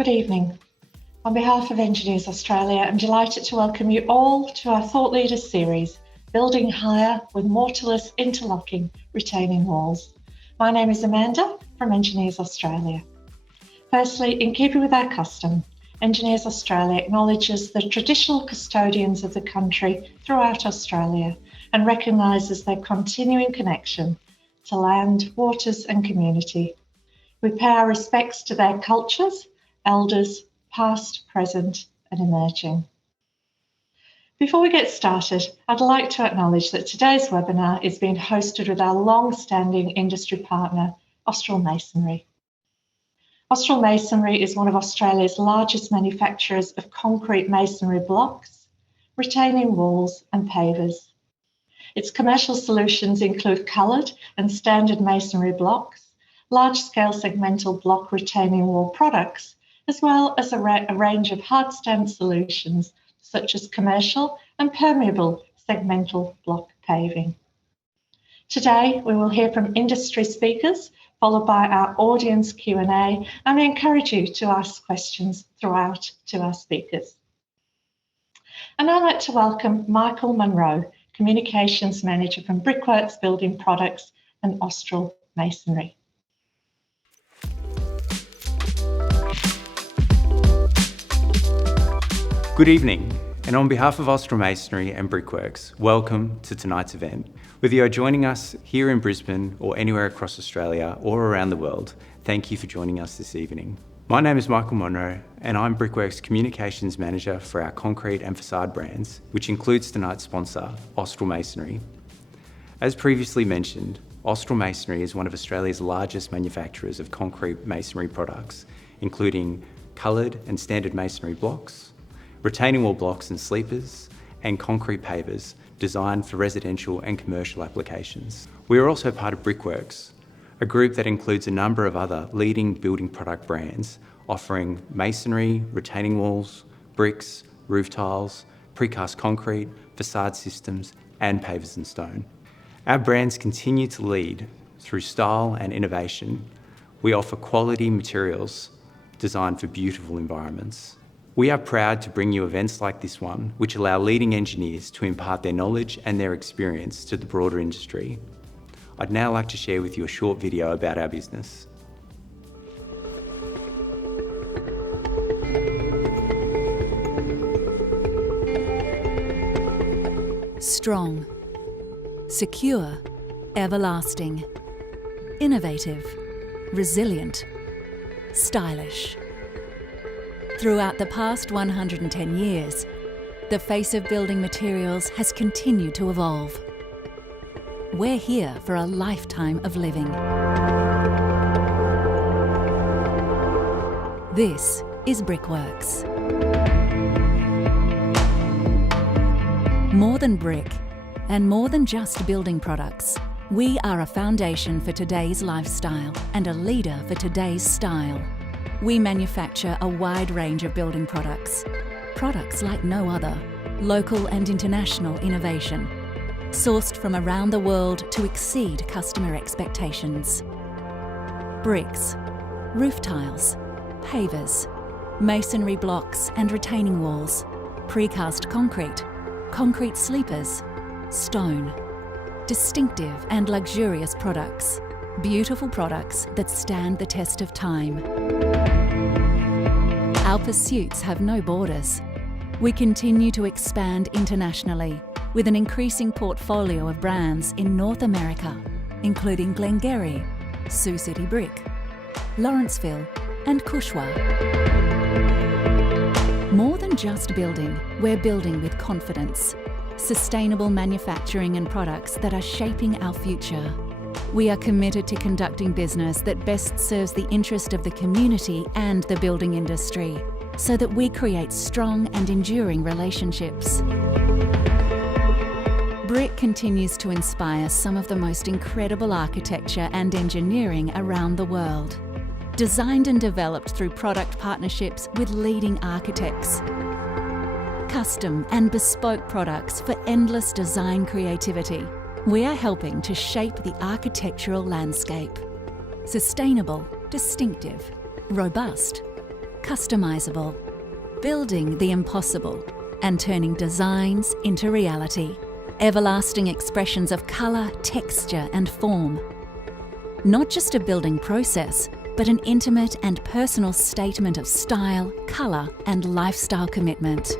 Good evening. On behalf of Engineers Australia, I'm delighted to welcome you all to our Thought Leaders series, Building Higher with Mortarless Interlocking Retaining Walls. My name is Amanda from Engineers Australia. Firstly, in keeping with our custom, Engineers Australia acknowledges the traditional custodians of the country throughout Australia and recognises their continuing connection to land, waters and community. We pay our respects to their cultures, elders, past, present and emerging. Before we get started, I'd like to acknowledge that today's webinar is being hosted with our long-standing industry partner, Austral Masonry. Austral Masonry is one of Australia's largest manufacturers of concrete masonry blocks, retaining walls and pavers. Its commercial solutions include coloured and standard masonry blocks, large-scale segmental block retaining wall products, as well as a range of hard-stand solutions such as commercial and permeable segmental block paving. Today, we will hear from industry speakers, followed by our audience Q&A, and we encourage you to ask questions throughout to our speakers. And I'd like to welcome Michael Munro, Communications Manager from Brickworks Building Products and Austral Masonry. Good evening, and on behalf of Austral Masonry and Brickworks, welcome to tonight's event. Whether you're joining us here in Brisbane or anywhere across Australia or around the world, thank you for joining us this evening. My name is Michael Munro, and I'm Brickworks Communications Manager for our concrete and facade brands, which includes tonight's sponsor, Austral Masonry. As previously mentioned, Austral Masonry is one of Australia's largest manufacturers of concrete masonry products, including coloured and standard masonry blocks, retaining wall blocks and sleepers, and concrete pavers designed for residential and commercial applications. We are also part of Brickworks, a group that includes a number of other leading building product brands offering masonry, retaining walls, bricks, roof tiles, precast concrete, facade systems, and pavers and stone. Our brands continue to lead through style and innovation. We offer quality materials designed for beautiful environments. We are proud to bring you events like this one, which allow leading engineers to impart their knowledge and their experience to the broader industry. I'd now like to share with you a short video about our business. Strong, secure, everlasting, innovative, resilient, stylish. Throughout the past 110 years, the face of building materials has continued to evolve. We're here for a lifetime of living. This is Brickworks. More than brick, and more than just building products, we are a foundation for today's lifestyle and a leader for today's style. We manufacture a wide range of building products like no other, local and international innovation, sourced from around the world to exceed customer expectations. Bricks, roof tiles, pavers, masonry blocks and retaining walls, precast concrete, concrete sleepers, stone. Distinctive and luxurious products, beautiful products that stand the test of time. Our pursuits have no borders. We continue to expand internationally with an increasing portfolio of brands in North America, including Glengarry, Sioux City Brick, Lawrenceville and Cushwa. More than just building, we're building with confidence. Sustainable manufacturing and products that are shaping our future. We are committed to conducting business that best serves the interest of the community and the building industry, so that we create strong and enduring relationships. Brick continues to inspire some of the most incredible architecture and engineering around the world. Designed and developed through product partnerships with leading architects. Custom and bespoke products for endless design creativity. We are helping to shape the architectural landscape. Sustainable, distinctive, robust, customizable, building the impossible and turning designs into reality. Everlasting expressions of colour, texture and form. Not just a building process, but an intimate and personal statement of style, colour and lifestyle commitment.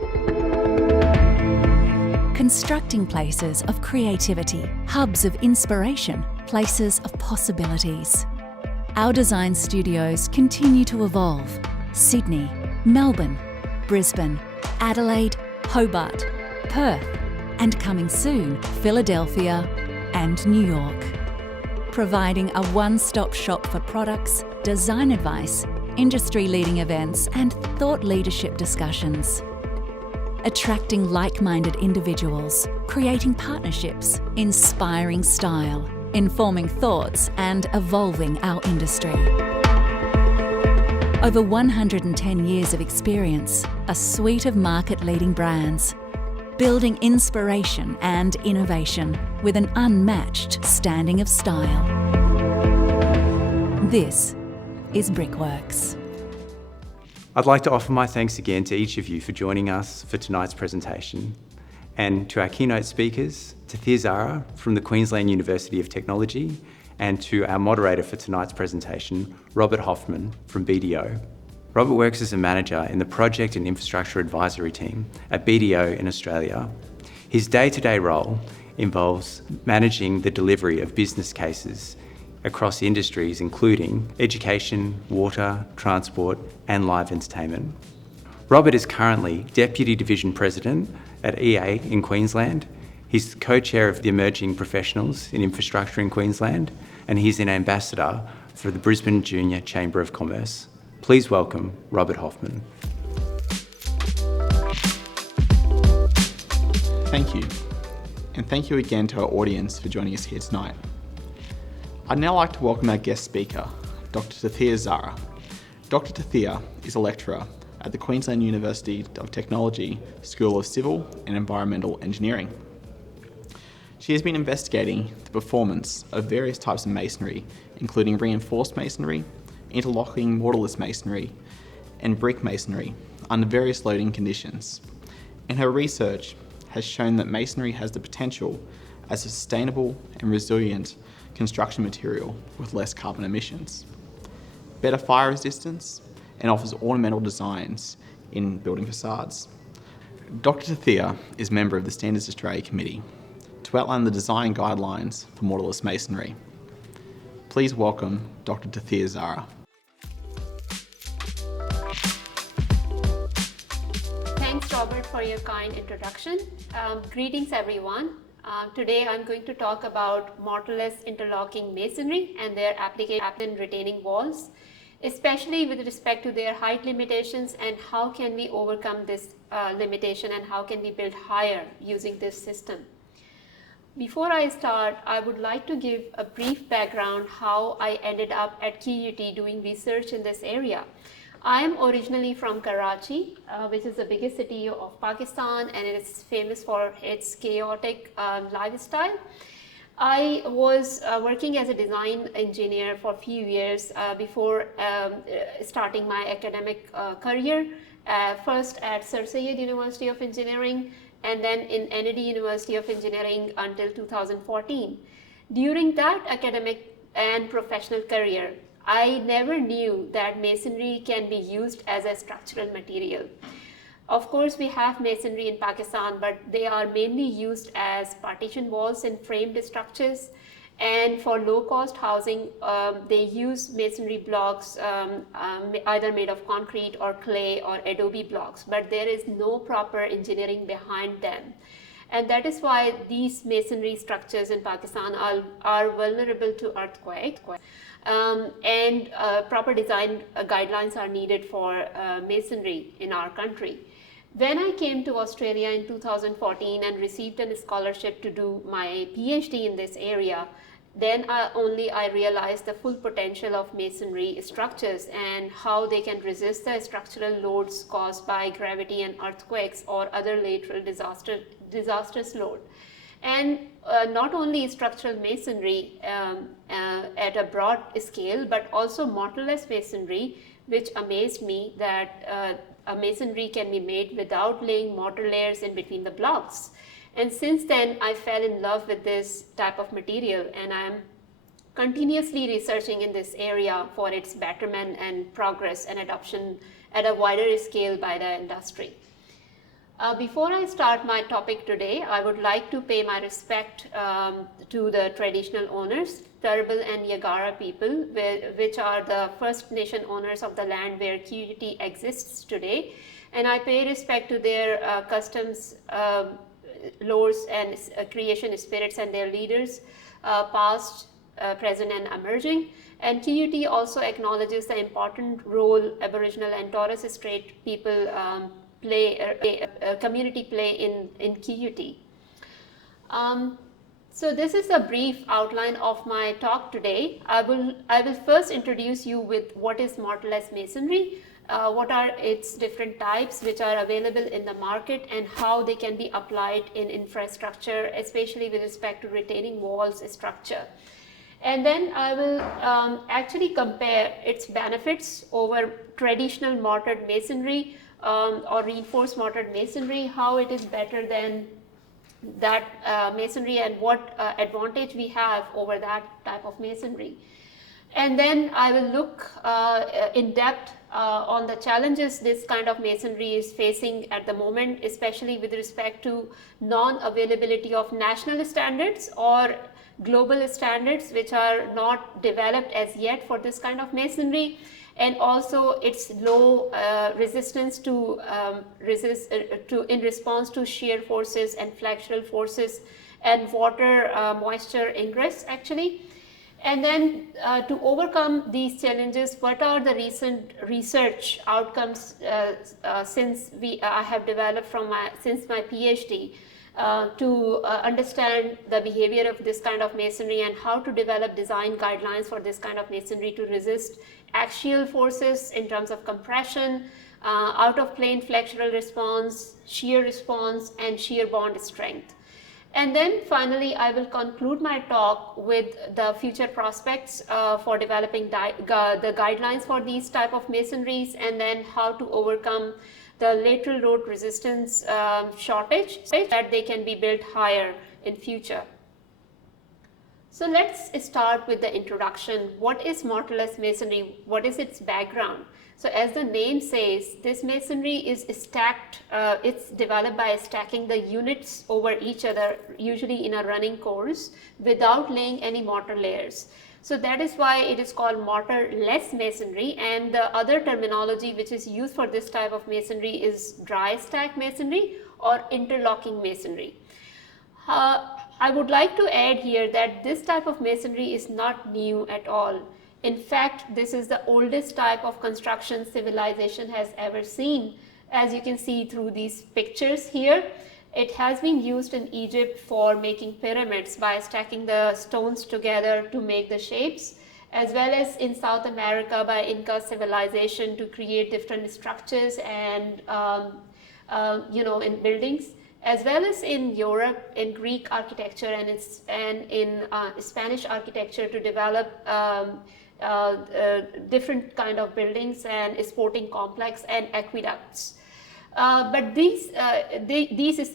Constructing places of creativity, hubs of inspiration, places of possibilities. Our design studios continue to evolve. Sydney, Melbourne, Brisbane, Adelaide, Hobart, Perth, and coming soon, Philadelphia and New York. Providing a one-stop shop for products, design advice, industry-leading events and thought leadership discussions. Attracting like-minded individuals, creating partnerships, inspiring style, informing thoughts and evolving our industry. Over 110 years of experience, a suite of market-leading brands, building inspiration and innovation with an unmatched standing of style. This is Brickworks. I'd like to offer my thanks again to each of you for joining us for tonight's presentation, and to our keynote speakers, Tatheer Zahra from the Queensland University of Technology, and to our moderator for tonight's presentation, Robert Hoffman from BDO. Robert works as a manager in the Project and Infrastructure Advisory team at BDO in Australia. His day-to-day role involves managing the delivery of business cases across industries including education, water, transport and live entertainment. Robert is currently Deputy Division President at EA in Queensland. He's co-chair of the Emerging Professionals in Infrastructure in Queensland, and he's an ambassador for the Brisbane Junior Chamber of Commerce. Please welcome Robert Hoffman. Thank you, and thank you again to our audience for joining us here tonight. I'd now like to welcome our guest speaker, Dr. Tatheer Zahra. Dr. Tatheer is a lecturer at the Queensland University of Technology School of Civil and Environmental Engineering. She has been investigating the performance of various types of masonry, including reinforced masonry, interlocking mortarless masonry, and brick masonry under various loading conditions. And her research has shown that masonry has the potential as a sustainable and resilient construction material with less carbon emissions, better fire resistance, and offers ornamental designs in building facades. Dr. Tatheer is member of the Standards Australia Committee to outline the design guidelines for mortarless masonry. Please welcome Dr. Tatheer Zahra. Thanks, Robert, for your kind introduction. Greetings, everyone. Today I'm going to talk about mortarless interlocking masonry and their application in retaining walls, especially with respect to their height limitations and how can we overcome this limitation and how can we build higher using this system. Before I start, I would like to give a brief background how I ended up at QUT doing research in this area. I am originally from Karachi, which is the biggest city of Pakistan, and it is famous for its chaotic lifestyle. I was working as a design engineer for a few years before starting my academic career, first at Sir Syed University of Engineering and then in NAD University of Engineering until 2014. During that academic and professional career, I never knew that masonry can be used as a structural material. Of course, we have masonry in Pakistan, but they are mainly used as partition walls and framed structures. And for low-cost housing, they use masonry blocks either made of concrete or clay or adobe blocks, but there is no proper engineering behind them. And that is why these masonry structures in Pakistan are vulnerable to earthquake. And proper design guidelines are needed for masonry in our country. When I came to Australia in 2014 and received a scholarship to do my PhD in this area, then I realized the full potential of masonry structures and how they can resist the structural loads caused by gravity and earthquakes or other lateral disastrous load. And not only structural masonry at a broad scale, but also mortarless masonry, which amazed me that a masonry can be made without laying mortar layers in between the blocks. And since then, I fell in love with this type of material, and I'm continuously researching in this area for its betterment and progress and adoption at a wider scale by the industry. Before I start my topic today, I would like to pay my respect to the traditional owners, Turrbal and Yagara people, which are the First Nation owners of the land where QUT exists today. And I pay respect to their customs, laws, and creation spirits and their leaders, past, present, and emerging. And QUT also acknowledges the important role Aboriginal and Torres Strait people community play in QUT. So this is a brief outline of my talk today. I will first introduce you with what is mortarless masonry, what are its different types which are available in the market, and how they can be applied in infrastructure, especially with respect to retaining walls structure. And then I will actually compare its benefits over traditional mortared masonry or reinforced mortared masonry, how it is better than that masonry and what advantage we have over that type of masonry. And then I will look in depth on the challenges this kind of masonry is facing at the moment, especially with respect to non-availability of national standards or global standards which are not developed as yet for this kind of masonry, and also its low resistance to in response to shear forces and flexural forces and water moisture ingress actually. And then to overcome these challenges, what are the recent research outcomes since I have developed since my PhD to understand the behavior of this kind of masonry and how to develop design guidelines for this kind of masonry to resist axial forces in terms of compression, out of plane flexural response, shear response, and shear bond strength. And then finally, I will conclude my talk with the future prospects for developing the guidelines for these type of masonries, and then how to overcome the lateral load resistance shortage so that they can be built higher in future. So let's start with the introduction. What is mortarless masonry? What is its background? So as the name says, this masonry is stacked, it's developed by stacking the units over each other, usually in a running course, without laying any mortar layers. So that is why it is called mortarless masonry, and the other terminology which is used for this type of masonry is dry stack masonry or interlocking masonry. I would like to add here that this type of masonry is not new at all. In fact, this is the oldest type of construction civilization has ever seen. As you can see through these pictures here, it has been used in Egypt for making pyramids by stacking the stones together to make the shapes, as well as in South America by Inca civilization to create different structures and in buildings, as well as in Europe in Greek architecture and in Spanish architecture to develop different kind of buildings and sporting complex and aqueducts. But these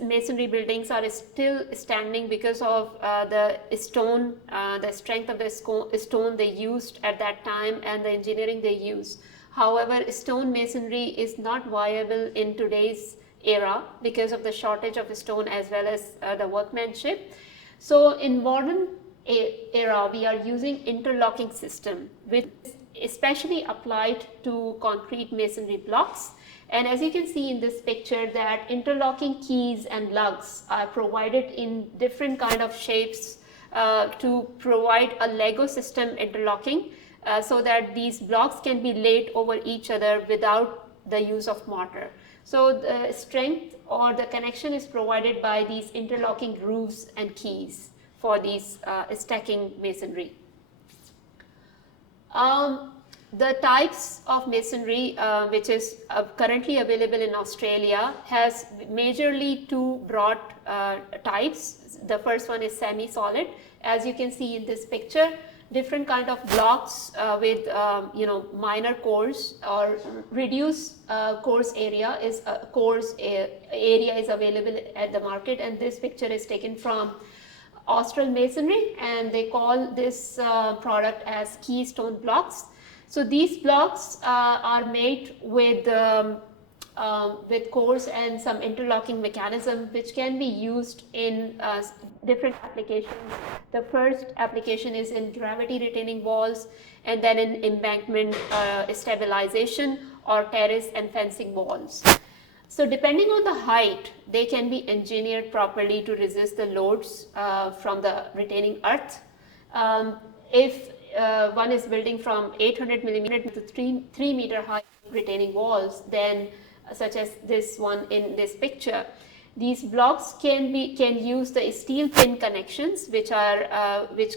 masonry buildings are still standing because of the stone, the strength of the stone they used at that time and the engineering they use. However, stone masonry is not viable in today's era because of the shortage of stone as well as the workmanship. So in modern era, we are using interlocking system, which is especially applied to concrete masonry blocks. And as you can see in this picture, that interlocking keys and lugs are provided in different kind of shapes to provide a Lego system interlocking so that these blocks can be laid over each other without the use of mortar. So the strength or the connection is provided by these interlocking grooves and keys for these stacking masonry. The types of masonry which is currently available in Australia has majorly two broad types. The first one is semi-solid. As you can see in this picture, different kind of blocks with minor cores or reduced cores area is area is available at the market, and this picture is taken from Austral Masonry, and they call this product as Keystone Blocks. So these blocks are made with cores and some interlocking mechanism which can be used in different applications. The first application is in gravity retaining walls, and then in embankment stabilization or terrace and fencing walls. So depending on the height, they can be engineered properly to resist the loads from the retaining earth. If one is building from 800 millimeter to 3 meter high retaining walls, then such as this one in this picture, these blocks can use the steel pin connections which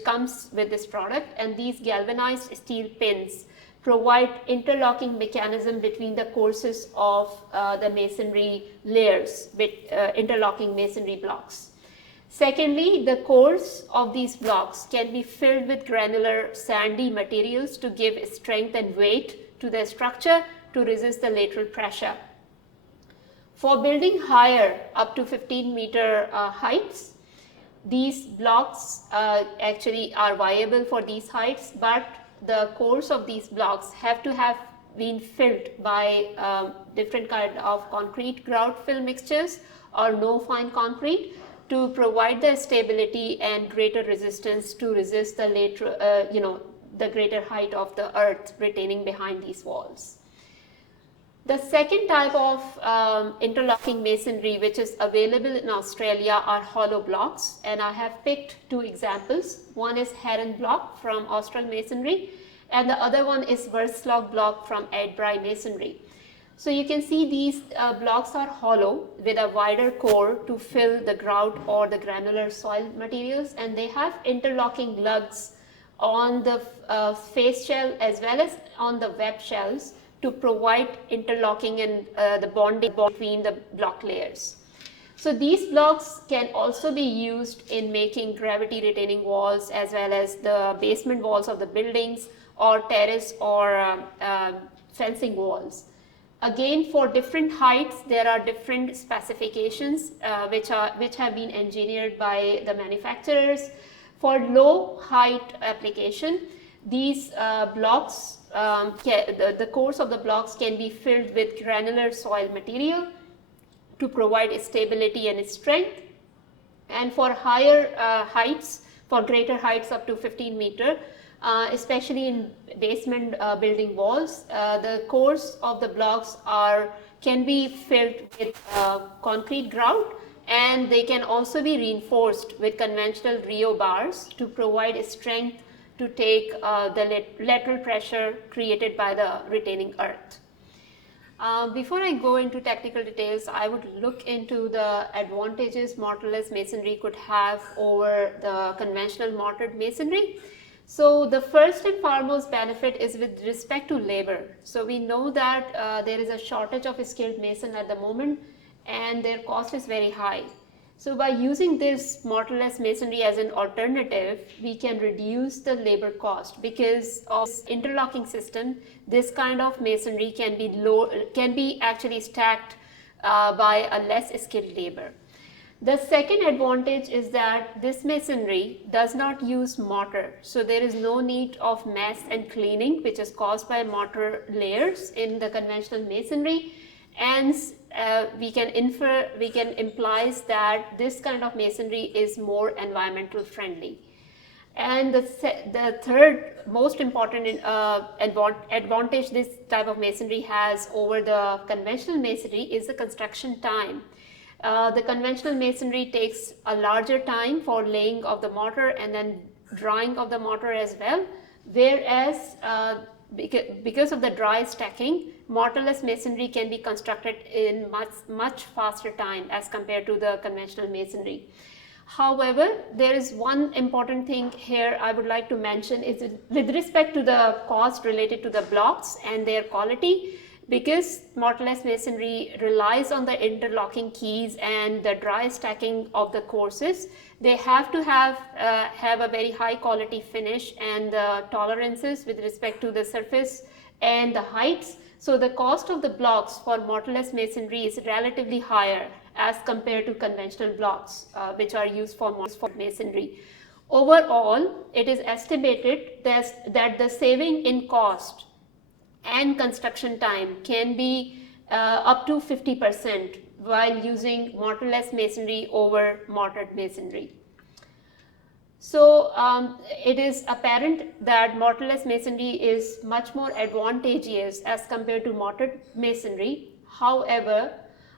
comes with this product, and these galvanized steel pins provide interlocking mechanism between the courses of the masonry layers with interlocking masonry blocks. Secondly, the cores of these blocks can be filled with granular sandy materials to give strength and weight to the structure to resist the lateral pressure. For building higher, up to 15 meter heights, these blocks actually are viable for these heights, but the cores of these blocks have to have been filled by different kind of concrete grout fill mixtures or no fine concrete to provide the stability and greater resistance to resist the lateral, the greater height of the earth retaining behind these walls. The second type of interlocking masonry which is available in Australia are hollow blocks, and I have picked two examples. One is Heron block from Austral Masonry, and the other one is Verslog block from Edbry Masonry. So you can see these blocks are hollow with a wider core to fill the grout or the granular soil materials, and they have interlocking lugs on the face shell as well as on the web shells to provide interlocking and the bonding between the block layers. So these blocks can also be used in making gravity retaining walls as well as the basement walls of the buildings or terrace or fencing walls. Again, for different heights, there are different specifications which have been engineered by the manufacturers. For low height application, these blocks, the cores of the blocks can be filled with granular soil material to provide stability and strength. And for higher heights, for greater heights up to 15 meter, especially in basement building walls, the cores of the blocks can be filled with concrete grout, and they can also be reinforced with conventional Rio bars to provide strength to take the lateral pressure created by the retaining earth. Before I go into technical details, I would look into the advantages mortarless masonry could have over the conventional mortared masonry. So the first and foremost benefit is with respect to labor. So we know that there is a shortage of skilled mason at the moment, and their cost is very high. So by using this mortarless masonry as an alternative, we can reduce the labor cost because of this interlocking system. This kind of masonry can be actually stacked by a less skilled labor. The second advantage is that this masonry does not use mortar, so there is no need of mess and cleaning which is caused by mortar layers in the conventional masonry, and we can imply that this kind of masonry is more environmental friendly. And the third most important advantage this type of masonry has over the conventional masonry is the construction time. The conventional masonry takes a larger time for laying of the mortar and then drying of the mortar as well, whereas because of the dry stacking, mortarless masonry can be constructed in much faster time as compared to the conventional masonry. However, there is one important thing here I would like to mention is with respect to the cost related to the blocks and their quality. Because mortarless masonry relies on the interlocking keys and the dry stacking of the courses, they have to have a very high quality finish and the tolerances with respect to the surface and the heights. So the cost of the blocks for mortarless masonry is relatively higher as compared to conventional blocks which are used for masonry. Overall, it is estimated that the saving in cost and construction time can be up to 50% while using mortarless masonry over mortared masonry. So it is apparent that mortarless masonry is much more advantageous as compared to mortared masonry. However,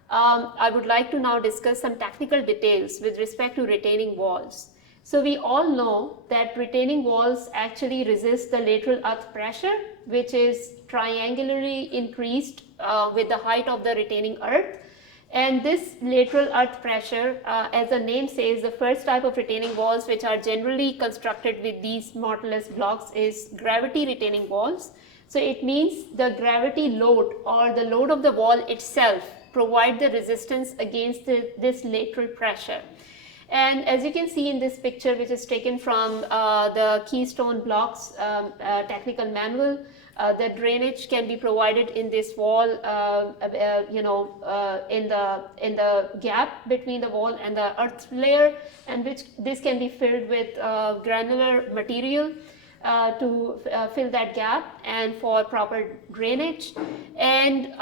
I would like to now discuss some technical details with respect to retaining walls. So we all know that retaining walls actually resist the lateral earth pressure, which is triangularly increased with the height of the retaining earth. And this lateral earth pressure, as the name says, the first type of retaining walls which are generally constructed with these mortarless blocks is gravity retaining walls. So it means the gravity load or the load of the wall itself provide the resistance against this lateral pressure. And as you can see in this picture, which is taken from the Keystone Blocks technical manual, the drainage can be provided in this wall, in the gap between the wall and the earth layer, and which this can be filled with granular material to fill that gap and for proper drainage. And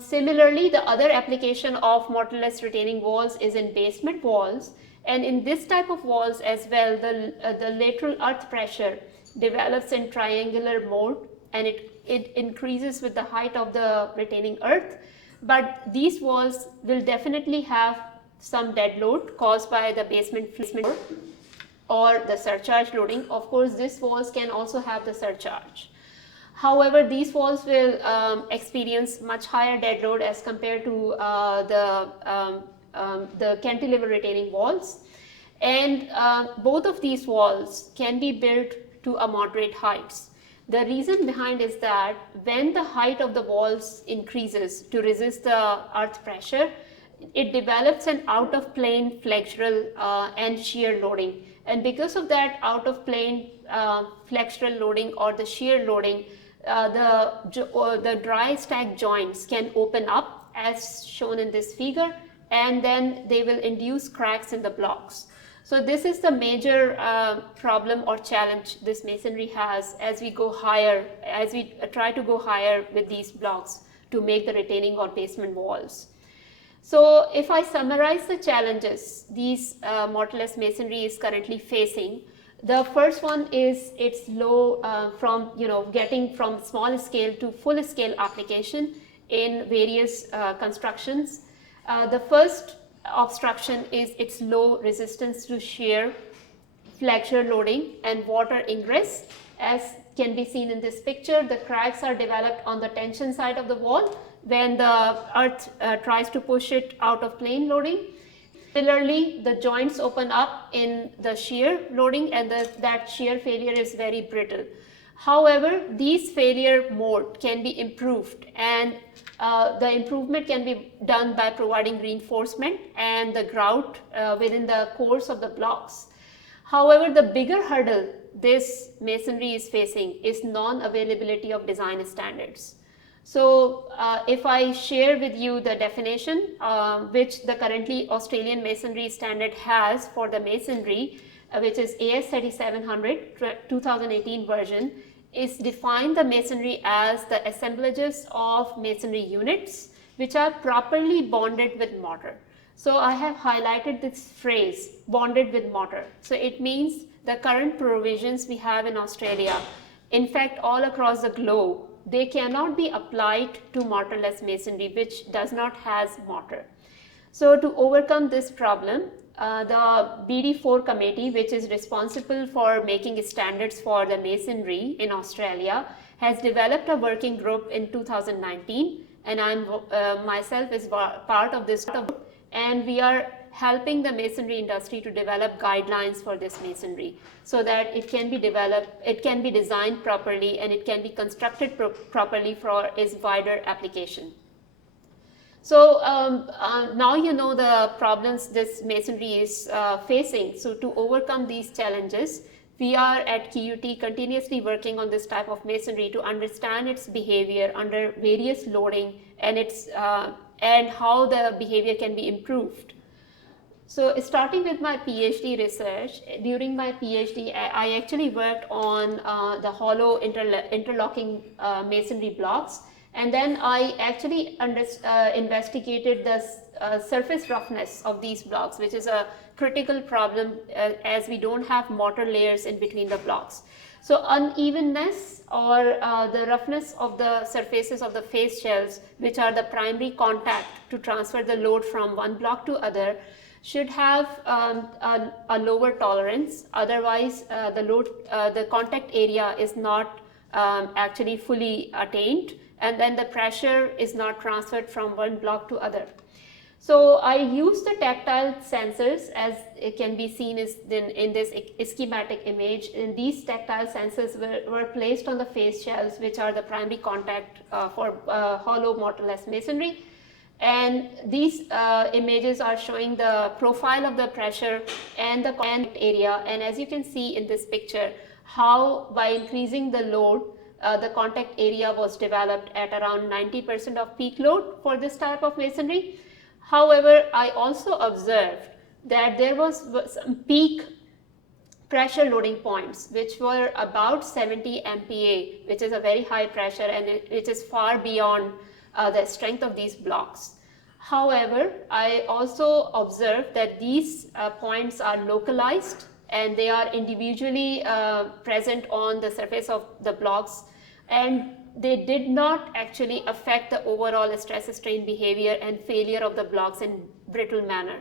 similarly, the other application of mortarless retaining walls is in basement walls. And in this type of walls as well, the lateral earth pressure develops in triangular mode, and it increases with the height of the retaining earth. But these walls will definitely have some dead load caused by the basement floor or the surcharge loading. Of course, these walls can also have the surcharge. However, these walls will experience much higher dead load as compared to the cantilever retaining walls, and both of these walls can be built to a moderate heights. The reason behind is that when the height of the walls increases to resist the earth pressure, it develops an out of plane flexural and shear loading, and because of that out of plane flexural loading or the shear loading, the dry stack joints can open up as shown in this figure, and then they will induce cracks in the blocks. So this is the major problem or challenge this masonry has as we go higher, as we try to go higher with these blocks to make the retaining or basement walls. So if I summarize the challenges these mortarless masonry is currently facing, the first one is it's low from getting from small scale to full scale application in various constructions. The first obstruction is its low resistance to shear, flexure loading and water ingress. As can be seen in this picture, the cracks are developed on the tension side of the wall when the earth tries to push it out of plane loading. Similarly, the joints open up in the shear loading, and that shear failure is very brittle. However, these failure mode can be improved, and the improvement can be done by providing reinforcement and the grout within the cores of the blocks. However, the bigger hurdle this masonry is facing is non-availability of design standards. So if I share with you the definition which the currently Australian masonry standard has for the masonry, which is AS 3700 2018 version, is define the masonry as the assemblages of masonry units which are properly bonded with mortar. So I have highlighted this phrase, bonded with mortar. So it means the current provisions we have in Australia, in fact all across the globe, they cannot be applied to mortarless masonry which does not has mortar. So to overcome this problem, the BD4 committee, which is responsible for making standards for the masonry in Australia, has developed a working group in 2019, and I'm myself is part of this group, and we are helping the masonry industry to develop guidelines for this masonry so that it can be developed, it can be designed properly, and it can be constructed properly for its wider application. So now you know the problems this masonry is facing. So to overcome these challenges, we are at QUT continuously working on this type of masonry to understand its behavior under various loading and and how the behavior can be improved. So starting with my PhD research, during my PhD, I actually worked on the hollow interlocking masonry blocks. And then I actually investigated the surface roughness of these blocks, which is a critical problem as we don't have mortar layers in between the blocks. So unevenness or the roughness of the surfaces of the face shells, which are the primary contact to transfer the load from one block to other, should have a lower tolerance. Otherwise, the contact area is not actually fully attained, and then the pressure is not transferred from one block to other. So I used the tactile sensors, as it can be seen in this schematic image, and these tactile sensors were placed on the face shells, which are the primary contact for hollow mortarless masonry. And these images are showing the profile of the pressure and the contact area. And as you can see in this picture, how by increasing the load, the contact area was developed at around 90% of peak load for this type of masonry. However, I also observed that there was some peak pressure loading points, which were about 70 MPa, which is a very high pressure, and which is far beyond the strength of these blocks. However, I also observed that these points are localized and they are individually present on the surface of the blocks, and they did not actually affect the overall stress strain behavior and failure of the blocks in brittle manner.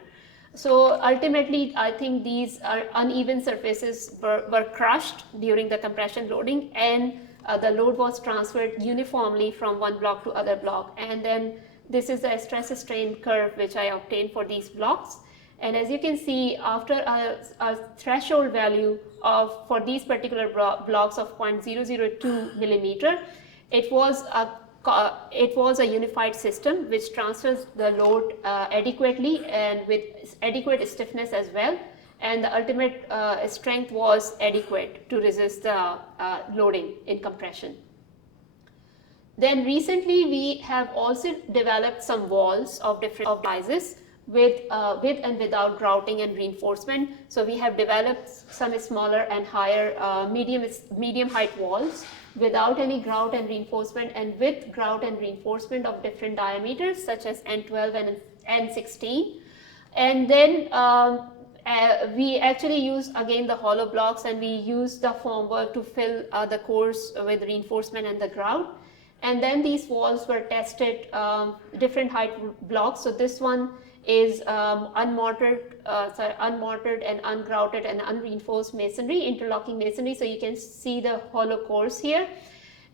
So ultimately, I think these uneven surfaces were crushed during the compression loading, and the load was transferred uniformly from one block to other block. And then this is the stress strain curve which I obtained for these blocks. And as you can see, after a threshold value for these particular blocks of 0.002 millimeter, it was a unified system which transfers the load adequately and with adequate stiffness as well. And the ultimate strength was adequate to resist the loading in compression. Then recently we have also developed some walls of different sizes with and without grouting and reinforcement. So we have developed some smaller and higher medium height walls without any grout and reinforcement, and with grout and reinforcement of different diameters such as N12 and N16. And then we actually use again the hollow blocks, and we use the formwork to fill the cores with reinforcement and the grout. And then these walls were tested different height blocks. So this one is unmortared and ungrouted and unreinforced masonry, interlocking masonry. So you can see the hollow cores here.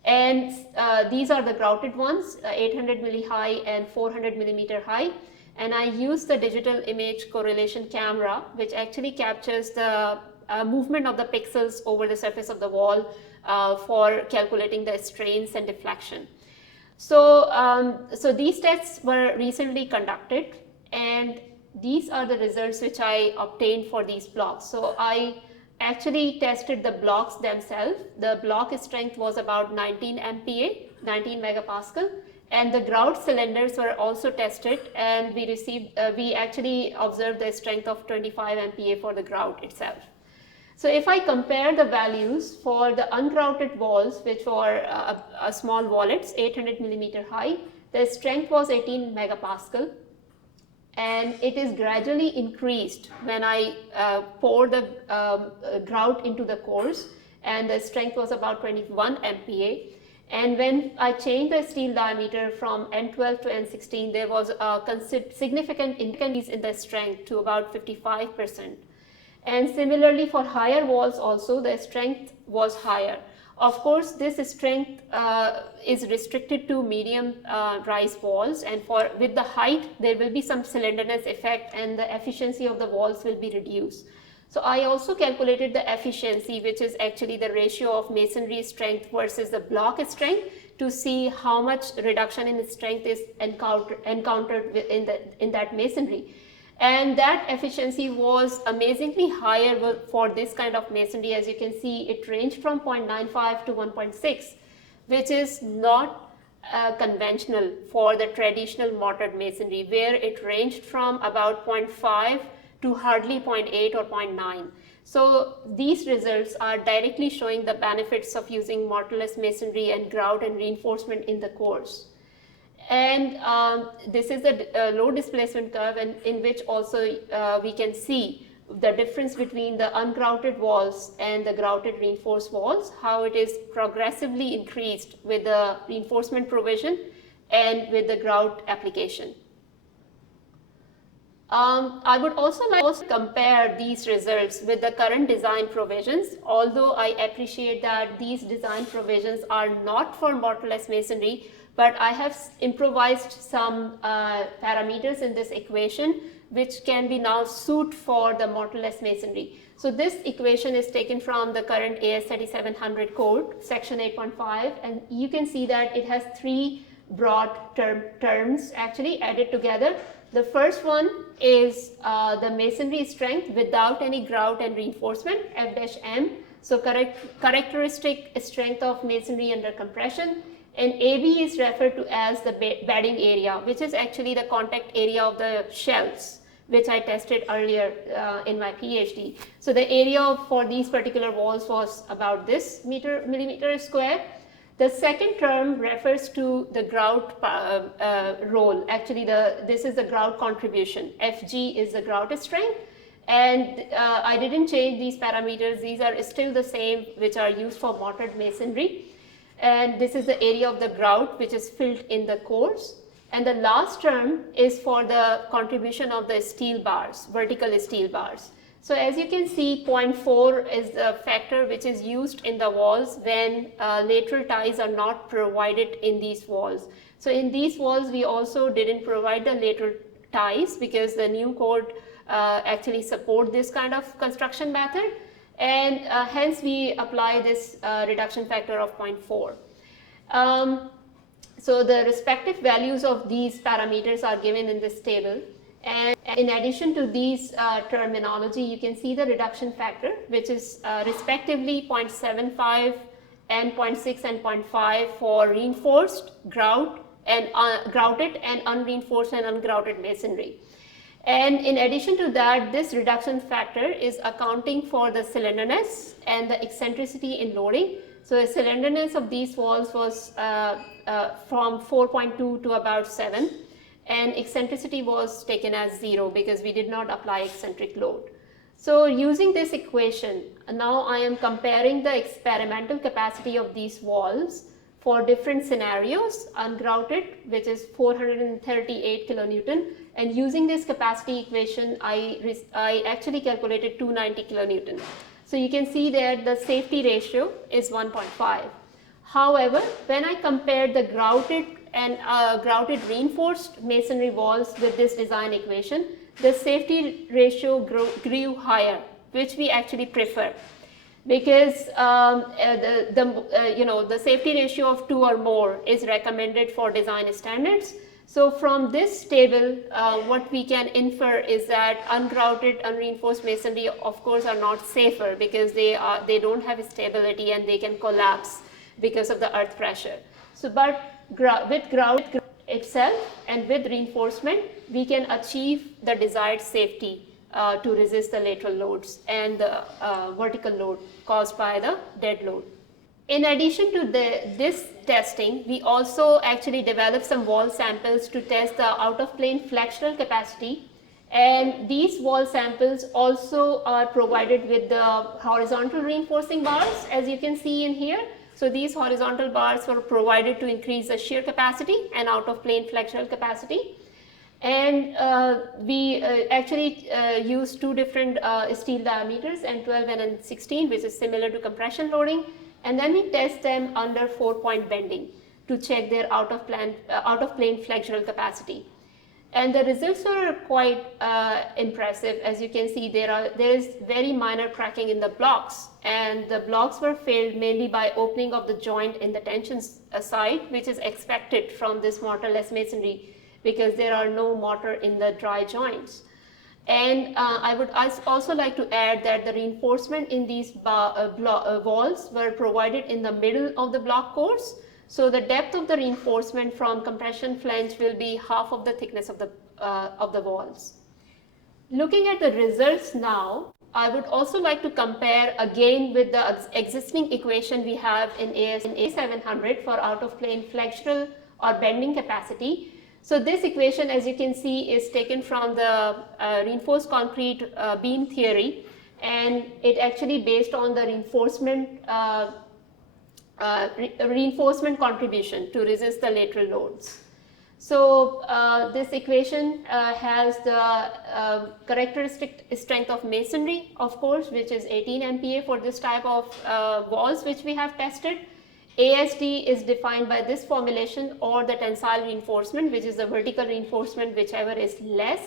And these are the grouted ones, 800 milli high and 400 millimeter high. And I use the digital image correlation camera, which actually captures the movement of the pixels over the surface of the wall for calculating the strains and deflection. So, so these tests were recently conducted, and these are the results which I obtained for these blocks. So I actually tested the blocks themselves. The block strength was about 19 MPa, 19 megapascal, and the grout cylinders were also tested, and we actually observed the strength of 25 MPa for the grout itself. So if I compare the values for the ungrouted walls, which were small wallets, 800 millimeter high, the strength was 18 megapascal, and it is gradually increased when I pour the grout into the cores, and the strength was about 21 MPa. And when I changed the steel diameter from N12 to N16, there was a significant increase in the strength to about 55%. And similarly for higher walls also, the strength was higher. Of course, this strength is restricted to medium rise walls, and with the height there will be some cylinderness effect and the efficiency of the walls will be reduced. So I also calculated the efficiency, which is actually the ratio of masonry strength versus the block strength, to see how much reduction in strength is encountered in that masonry. And that efficiency was amazingly higher for this kind of masonry. As you can see, it ranged from 0.95 to 1.6, which is not conventional for the traditional mortared masonry, where it ranged from about 0.5 to hardly 0.8 or 0.9. So these results are directly showing the benefits of using mortarless masonry and grout and reinforcement in the cores. And this is the load displacement curve, and in which also we can see the difference between the ungrouted walls and the grouted reinforced walls, how it is progressively increased with the reinforcement provision and with the grout application. I would also like to compare these results with the current design provisions, although I appreciate that these design provisions are not for mortarless masonry, but I have improvised some parameters in this equation which can be now suited for the mortarless masonry. So this equation is taken from the current AS 3700 code, section 8.5, and you can see that it has three broad terms actually added together. The first one is the masonry strength without any grout and reinforcement, F-M, so characteristic strength of masonry under compression. And AB is referred to as the bedding area, which is actually the contact area of the shells, which I tested earlier in my PhD. So the area for these particular walls was about this millimeter square. The second term refers to the grout role. Actually, this is the grout contribution. FG is the grout strength. And I didn't change these parameters. These are still the same, which are used for mortared masonry. And this is the area of the grout which is filled in the cores. And the last term is for the contribution of the steel bars, vertical steel bars. So as you can see, 0.4 is the factor which is used in the walls when lateral ties are not provided in these walls. So in these walls, we also didn't provide the lateral ties because the new code actually support this kind of construction method. And hence we apply this reduction factor of 0.4. So the respective values of these parameters are given in this table. And in addition to these terminology, you can see the reduction factor, which is respectively 0.75 and 0.6 and 0.5 for reinforced, grout, and grouted and unreinforced and ungrouted masonry. And in addition to that, this reduction factor is accounting for the cylinderness and the eccentricity in loading. So the cylinderness of these walls was from 4.2 to about 7, and eccentricity was taken as 0 because we did not apply eccentric load. So using this equation, now I am comparing the experimental capacity of these walls for different scenarios, ungrouted, which is 438 kilonewton, and using this capacity equation, I actually calculated 290 kilonewton. So you can see that the safety ratio is 1.5. However, when I compared the grouted and grouted reinforced masonry walls with this design equation, the safety ratio grew higher, which we actually prefer, because the safety ratio of 2 or more is recommended for design standards. So from this table, what we can infer is that ungrouted, unreinforced masonry, of course, are not safer because they don't have stability and they can collapse because of the earth pressure. So, but with grout itself and with reinforcement, we can achieve the desired safety to resist the lateral loads and the vertical load caused by the dead load. In addition to this testing, we also actually developed some wall samples to test the out-of-plane flexural capacity, and these wall samples also are provided with the horizontal reinforcing bars, as you can see in here. So these horizontal bars were provided to increase the shear capacity and out-of-plane flexural capacity. And we actually used two different steel diameters, N12 and N16, which is similar to compression loading. and then we test them under 4-point bending to check their out of plane flexural capacity. And the results are quite impressive. As you can see, there is very minor cracking in the blocks, and the blocks were filled mainly by opening of the joint in the tension side, which is expected from this mortarless masonry because there are no mortar in the dry joints. And I would also like to add that the reinforcement in these walls were provided in the middle of the block cores. So the depth of the reinforcement from compression flange will be half of the thickness of the walls. Looking at the results now, I would also like to compare again with the existing equation we have in A700 for out of plane flexural or bending capacity. So this equation, as you can see, is taken from the reinforced concrete beam theory, and it actually based on the reinforcement contribution to resist the lateral loads. So this equation has the characteristic strength of masonry, of course, which is 18 MPa for this type of walls which we have tested. ASD is defined by this formulation, or the tensile reinforcement, which is the vertical reinforcement, whichever is less.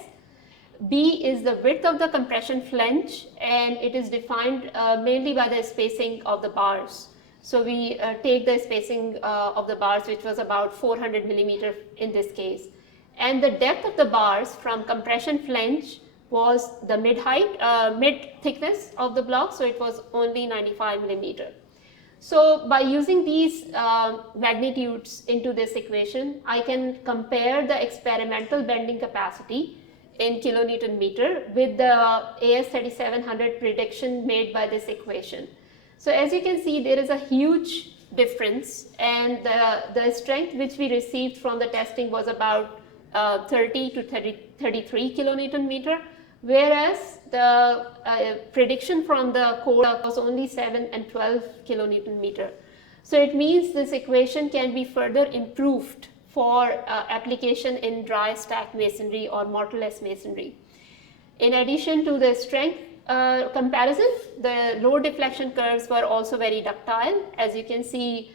B is the width of the compression flange, and it is defined mainly by the spacing of the bars. So we take the spacing of the bars, which was about 400 millimeter in this case. And the depth of the bars from compression flange was the mid thickness of the block, so it was only 95 millimeter. So by using these magnitudes into this equation, I can compare the experimental bending capacity in kilonewton meter with the AS3700 prediction made by this equation. So as you can see, there is a huge difference, and the strength which we received from the testing was about 30 to 33 kilonewton meter, whereas the prediction from the code was only 7 and 12 kilonewton meter. So it means this equation can be further improved for application in dry stack masonry or mortarless masonry. In addition to the strength comparison, the load deflection curves were also very ductile. As you can see,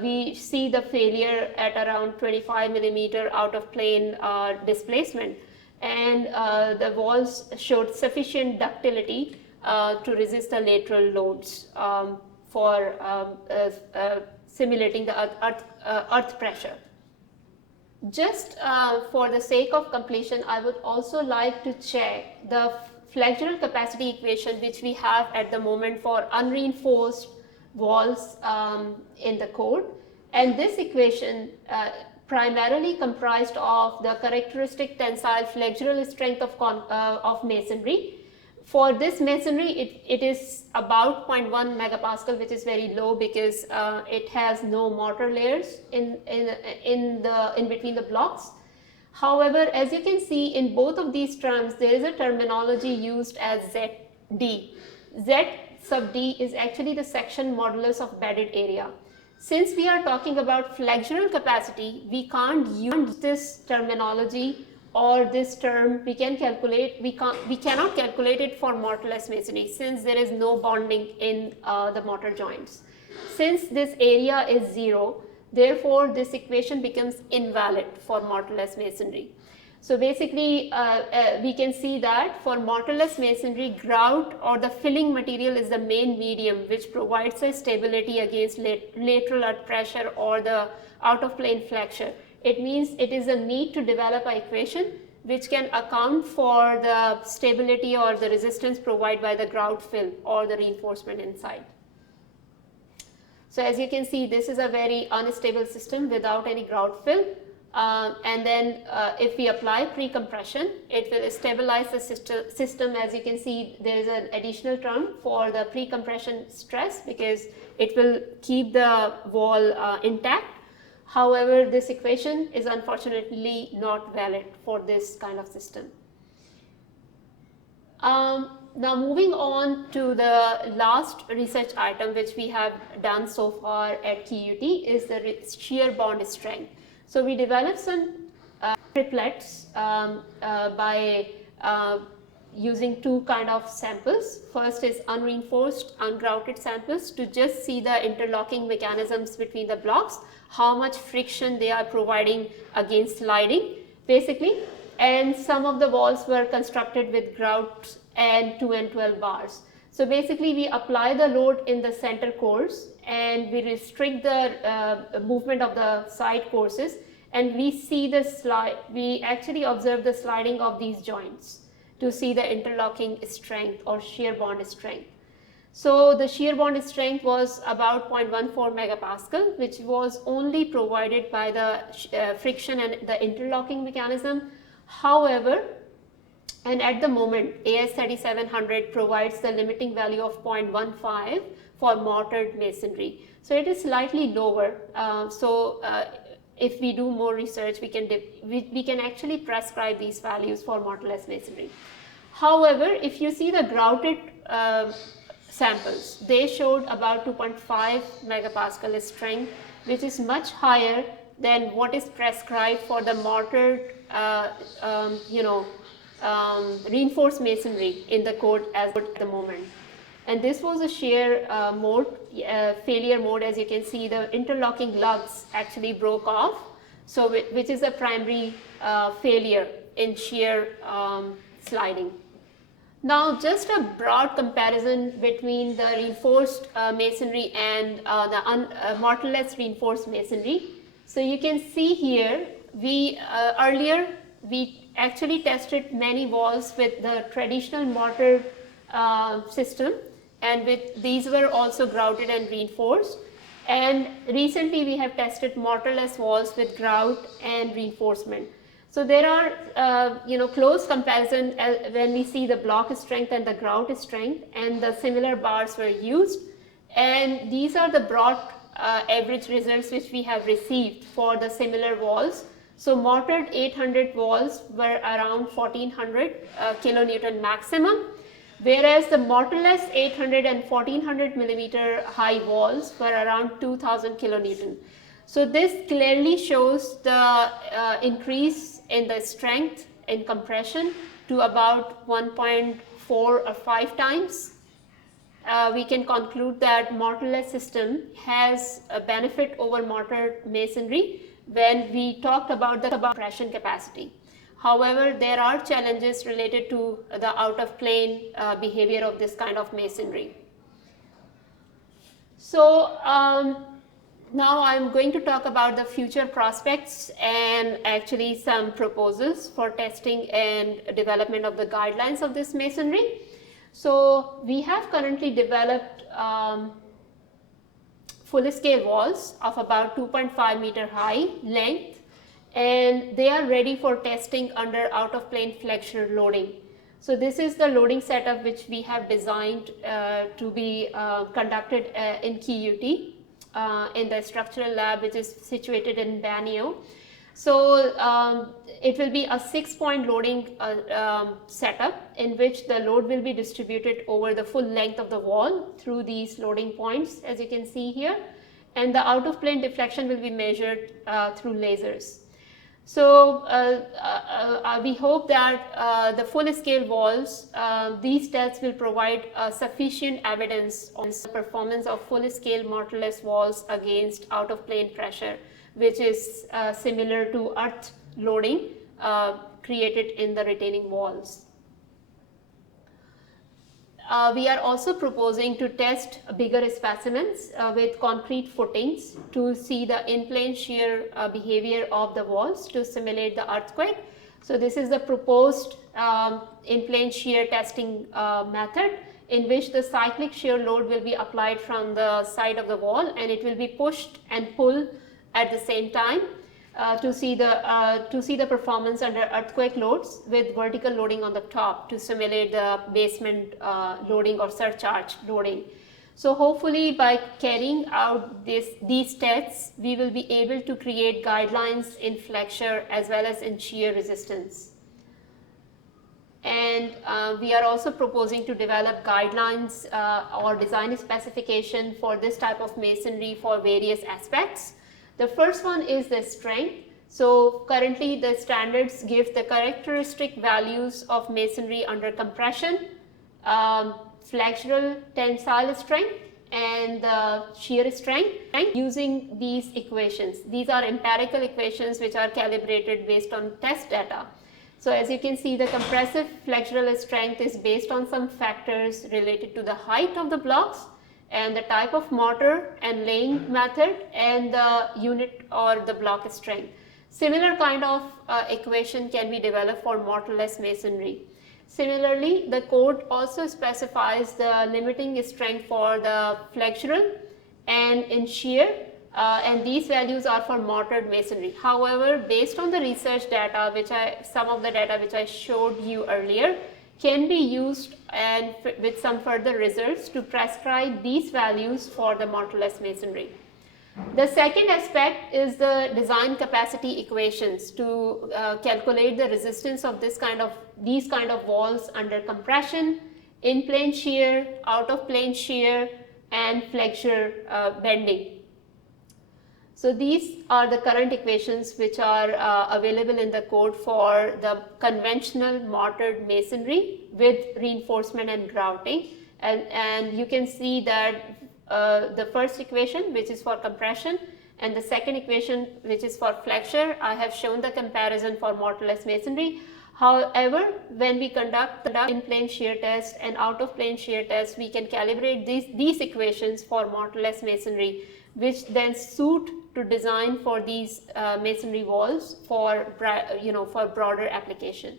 we see the failure at around 25 millimeter out of plane displacement, and the walls showed sufficient ductility to resist the lateral loads for simulating the earth pressure. Just for the sake of completion, I would also like to check the flexural capacity equation which we have at the moment for unreinforced walls in the code, and this equation primarily comprised of the characteristic tensile flexural strength of masonry. For this masonry, it is about 0.1 megapascal, which is very low because it has no mortar layers in between the blocks. However, as you can see in both of these terms, there is a terminology used as ZD. Z sub D is actually the section modulus of bedded area. Since we are talking about flexural capacity, we can't use this terminology or this term. We cannot calculate it for mortarless masonry since there is no bonding in the mortar joints. Since this area is 0, therefore this equation becomes invalid for mortarless masonry. So basically we can see that for mortarless masonry, grout or the filling material is the main medium which provides a stability against lateral earth pressure or the out of plane flexure. It means it is a need to develop an equation which can account for the stability or the resistance provided by the grout fill or the reinforcement inside. So as you can see, this is a very unstable system without any grout fill. And then if we apply pre-compression, it will stabilize the system. As you can see, there is an additional term for the pre-compression stress because it will keep the wall intact. However, this equation is unfortunately not valid for this kind of system. Now moving on to the last research item which we have done so far at QUT is the shear bond strength. So we developed some triplets by using two kind of samples. First is unreinforced, ungrouted samples to just see the interlocking mechanisms between the blocks, how much friction they are providing against sliding basically. And some of the walls were constructed with grouts and 2 and 12 bars. So basically we apply the load in the center cores and we restrict the movement of the side courses, and we see the slide, we actually observe the sliding of these joints to see the interlocking strength or shear bond strength. So the shear bond strength was about 0.14 megapascal, which was only provided by the friction and the interlocking mechanism. However, and at the moment AS 3700 provides the limiting value of 0.15 for mortared masonry. So it is slightly lower. If we do more research, we can actually prescribe these values for mortarless masonry. However, if you see the grouted samples, they showed about 2.5 megapascal strength, which is much higher than what is prescribed for the mortared, reinforced masonry in the code as at the moment. And this was a shear mode, failure mode. As you can see, the interlocking lugs actually broke off, so which is a primary failure in shear sliding. Now, just a broad comparison between the reinforced masonry and the mortarless reinforced masonry. So you can see here, earlier we actually tested many walls with the traditional mortar system, and these were also grouted and reinforced. And recently we have tested mortarless walls with grout and reinforcement. So there are close comparison when we see the block strength and the grout strength, and the similar bars were used, and these are the broad average results which we have received for the similar walls. So mortared 800 walls were around 1400 kilonewton maximum, whereas the mortarless 800 and 1400 millimeter high walls were around 2000 kilonewton. So this clearly shows the increase in the strength in compression to about 1.4 or 5 times. We can conclude that mortarless system has a benefit over mortar masonry when we talked about the compression capacity. However, there are challenges related to the out-of-plane behavior of this kind of masonry. So now I'm going to talk about the future prospects and actually some proposals for testing and development of the guidelines of this masonry. So we have currently developed full-scale walls of about 2.5 meter high length, and they are ready for testing under out-of-plane flexural loading. So this is the loading setup which we have designed to be conducted in QUT in the structural lab, which is situated in Banio. So it will be a 6-point loading setup in which the load will be distributed over the full length of the wall through these loading points, as you can see here, and the out-of-plane deflection will be measured through lasers. So we hope that the full-scale walls, these tests will provide sufficient evidence on the performance of full-scale mortarless walls against out-of-plane pressure, which is similar to earth loading created in the retaining walls. We are also proposing to test bigger specimens with concrete footings to see the in-plane shear behavior of the walls to simulate the earthquake. So this is the proposed in-plane shear testing method, in which the cyclic shear load will be applied from the side of the wall, and it will be pushed and pulled at the same time to see the performance under earthquake loads with vertical loading on the top to simulate the basement loading or surcharge loading. So hopefully by carrying out these tests, we will be able to create guidelines in flexure as well as in shear resistance. And we are also proposing to develop guidelines or design specification for this type of masonry for various aspects. The first one is the strength. So currently the standards give the characteristic values of masonry under compression, flexural tensile strength, and shear strength using these equations. These are empirical equations which are calibrated based on test data. So as you can see, the compressive flexural strength is based on some factors related to the height of the blocks and the type of mortar and laying method and the unit or the block strength. Similar kind of equation can be developed for mortarless masonry. Similarly, the code also specifies the limiting strength for the flexural and in shear, and these values are for mortared masonry. However, based on the research data, some of the data which I showed you earlier, can be used and with some further results to prescribe these values for the mortarless masonry. The second aspect is the design capacity equations to calculate the resistance of these kind of walls under compression, in plane shear, out of plane shear, and flexure bending. So these are the current equations which are available in the code for the conventional mortared masonry with reinforcement and grouting, and you can see that the first equation, which is for compression, and the second equation, which is for flexure, I have shown the comparison for mortarless masonry. However, when we conduct the in-plane shear test and out-of-plane shear test, we can calibrate these equations for mortarless masonry, which then suit to design for these masonry walls for broader application.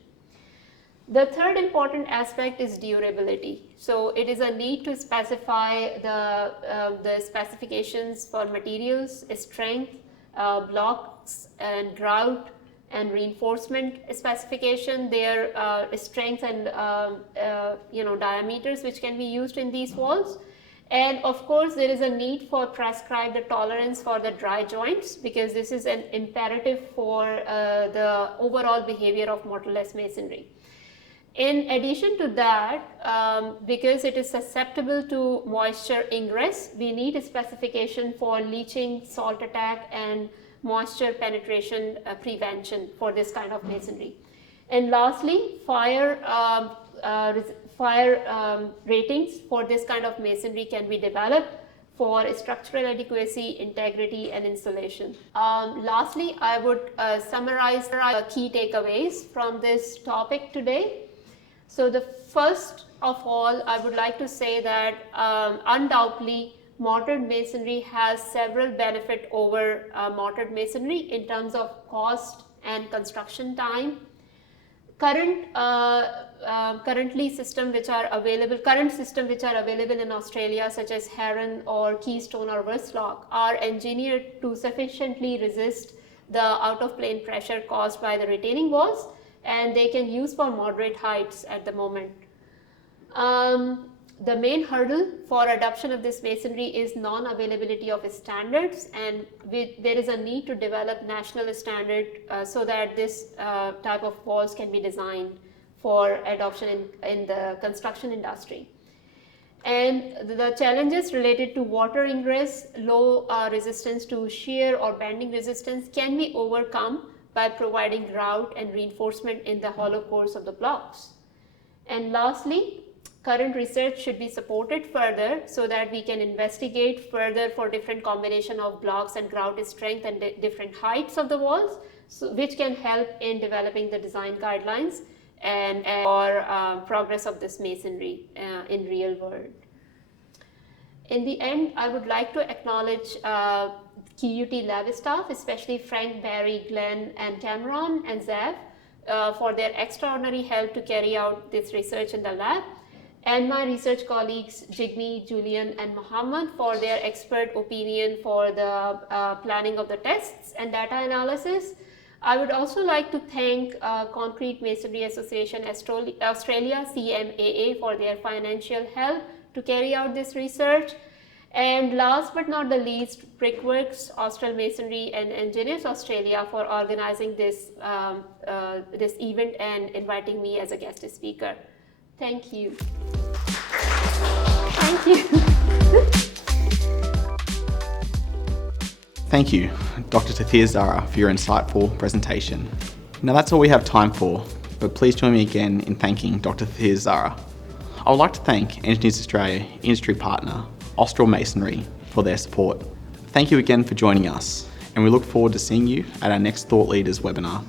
The third important aspect is durability. So it is a need to specify the specifications for materials, strength, blocks and grout and reinforcement specification, their strengths and diameters which can be used in these walls. And of course, there is a need for prescribe the tolerance for the dry joints, because this is an imperative for the overall behavior of mortarless masonry. In addition to that, because it is susceptible to moisture ingress, we need a specification for leaching, salt attack, and moisture penetration prevention for this kind of masonry. And lastly, fire ratings for this kind of masonry can be developed for structural adequacy, integrity, and insulation. Lastly, I would summarize the key takeaways from this topic today. So the first of all, I would like to say that undoubtedly mortared masonry has several benefits over mortared masonry in terms of cost and construction time. Current systems which are available in Australia, such as Heron or Keystone or Verslock, are engineered to sufficiently resist the out-of-plane pressure caused by the retaining walls, and they can use for moderate heights at the moment. The main hurdle for adoption of this masonry is non-availability of standards, and there is a need to develop national standard so that this type of walls can be designed for adoption in the construction industry. And the challenges related to water ingress, low resistance to shear or bending resistance can be overcome by providing grout and reinforcement in the hollow cores of the blocks. And lastly, current research should be supported further so that we can investigate further for different combination of blocks and grout strength and different heights of the walls, which can help in developing the design guidelines and for progress of this masonry in real world. In the end, I would like to acknowledge QUT lab staff, especially Frank, Barry, Glenn, and Cameron, and Zev for their extraordinary help to carry out this research in the lab, and my research colleagues Jigme, Julian, and Muhammad for their expert opinion for the planning of the tests and data analysis. I would also like to thank Concrete Masonry Association Australia, CMAA, for their financial help to carry out this research. And last but not the least, Brickworks, Austral Masonry, and Engineers Australia for organizing this, this event and inviting me as a guest speaker. Thank you. Thank you. Thank you. Dr. Tatheer Zahra, for your insightful presentation. Now that's all we have time for, but please join me again in thanking Dr. Tatheer Zahra. I would like to thank Engineers Australia industry partner, Austral Masonry, for their support. Thank you again for joining us, and we look forward to seeing you at our next Thought Leaders webinar.